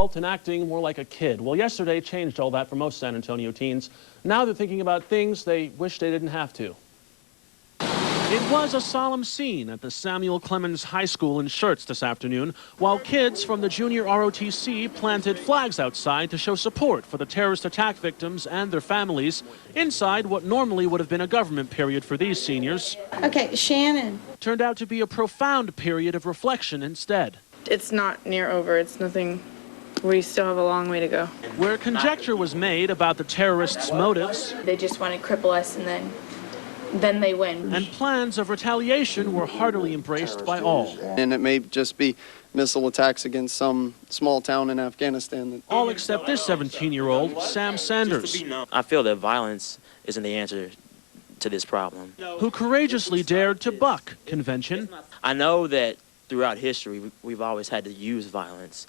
and acting more like a kid. Well, yesterday changed all that for most San Antonio teens. Now they're thinking about things they wish they didn't have to. It was a solemn scene at the Samuel Clemens High School in Schertz this afternoon, while kids from the junior ROTC planted flags outside to show support for the terrorist attack victims and their families inside what normally would have been a government period for these seniors. Okay, Shannon. Turned out to be a profound period of reflection instead. It's not near over. It's nothing. We still have a long way to go. Where conjecture was made about the terrorists' motives. They just want to cripple us and then they win. And plans of retaliation were heartily embraced by all. And it may just be missile attacks against some small town in Afghanistan. All except this 17-year-old, Sam Sanders. I feel that violence isn't the answer to this problem. Who courageously dared to buck convention. I know that throughout history, we've always had to use violence,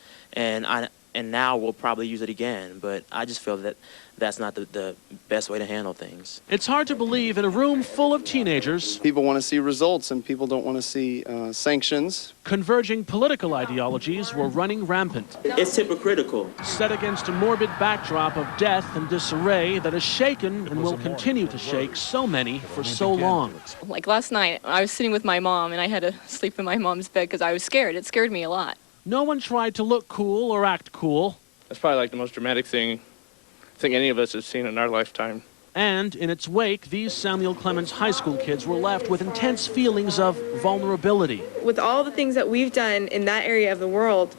and now we'll probably use it again, but I just feel that that's not the best way to handle things. It's hard to believe in a room full of teenagers. People want to see results, and people don't want to see sanctions. Converging political ideologies were running rampant. It's hypocritical. Set against a morbid backdrop of death and disarray that has shaken and will continue to shake so many for so long. Like last night, I was sitting with my mom, and I had to sleep in my mom's bed because I was scared. It scared me a lot. No one tried to look cool or act cool. That's probably like the most dramatic thing I think any of us have seen in our lifetime. And in its wake, these Samuel Clemens High School kids were left with intense feelings of vulnerability. With all the things that we've done in that area of the world,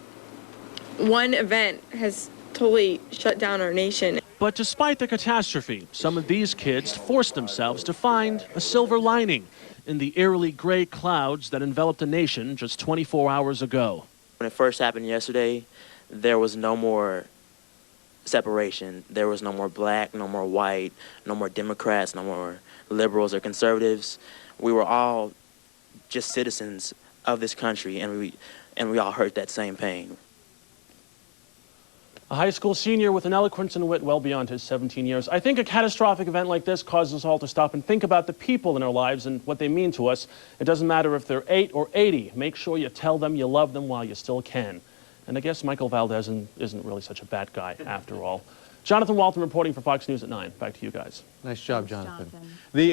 one event has totally shut down our nation. But despite the catastrophe, some of these kids forced themselves to find a silver lining in the eerily gray clouds that enveloped a nation just 24 hours ago. When it first happened yesterday, there was no more separation. There was no more black, no more white, no more Democrats, no more liberals or conservatives. We were all just citizens of this country, and we all hurt that same pain. A high school senior with an eloquence and wit well beyond his 17 years. I think a catastrophic event like this causes us all to stop and think about the people in our lives and what they mean to us. It doesn't matter if they're 8 or 80. Make sure you tell them you love them while you still can. And I guess Michael Valdez isn't really such a bad guy after all. Jonathan Walton reporting for Fox News at 9. Back to you guys. Nice job, Jonathan. The